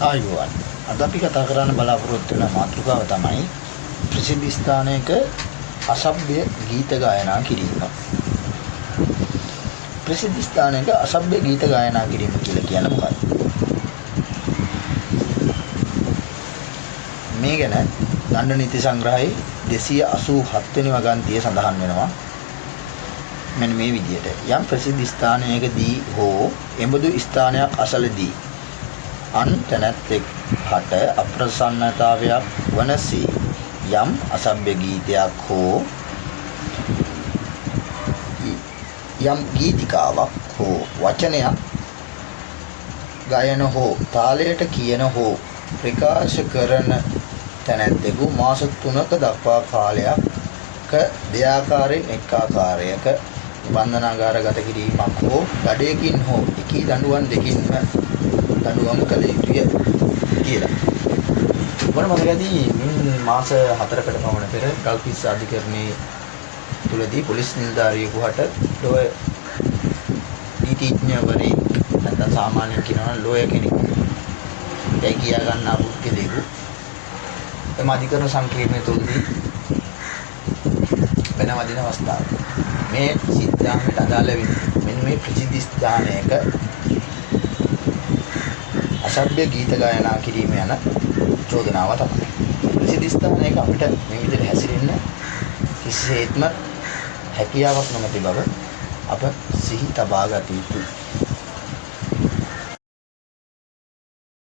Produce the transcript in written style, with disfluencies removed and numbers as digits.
ආයුවන් අද අපි කතා කරන්න බලාපොරොත්තු වෙන මාතෘකාව තමයි ප්‍රසිද්ධ ස්ථානයක අසභ්‍ය ගීත ගායනා කිරීම. ප්‍රසිද්ධ ස්ථානයක අසභ්‍ය ගීත ගායනා කිරීම කියලා කියන්නේ මොකක්ද? මේ ගැන දණ්ඩ නීති සංග්‍රහයේ 287 වෙනි වගන්තියේ සඳහන් වෙනවා. මෙන්න මේ විදිහට යම් ප්‍රසිද්ධ ස්ථානයකදී හෝ එබඳු ස්ථානයක් අසලදී අන් තැනැත්තෙක් හට අප්‍රසන්නතාවයක් වනසේ යම් අසභ්‍ය ගීතයක් හෝ යම් ගීතිකාවක් හෝ වචනයක් ගායන හෝ තාලයට කියන හෝ ප්‍රකාශ කරන තැනැත්තෙකු මාස 3ක දක්වා කාලයක දෙආකාරයෙන් එක් ආකාරයක බන්ධනාගාරගත කිරීමක් හෝ දඩයකින් හෝ එකී දඬුවම් දෙකින්ම දඬුවම් කළ යුතුය කියලා. මොන මතකදී මාස 4කට පමණ පෙර ගල්කිස්ස අධිකරණයේ තුලදී පොලිස් නිලධාරියෙකු හට ලෝය නීතිඥවරයෙක් නැත්නම් සාමාන්‍යයෙන් කියනවා ලෝය කෙනෙක් දැයි කියා ගන්න පුද්ගලයෙකු එම අධිකරණ සංකීර්ණය තුලදී වෙනවදින අවස්ථාවක්. මේ සිද්ධාන්තයට අදාළ වෙන මෙන්න මේ ප්‍රසිද්ධ ස්ථානයක අසභ්‍ය ගීත ගායනා කිරීම යන චෝදනාව තමයි. ප්‍රසිද්ධ ස්ථානයක අපිට මේ විදිහට හැසිරෙන්න කිසිසේත්ම හැකියාවක් නොමැති බව අප සිහි තබා ගත යුතුයි.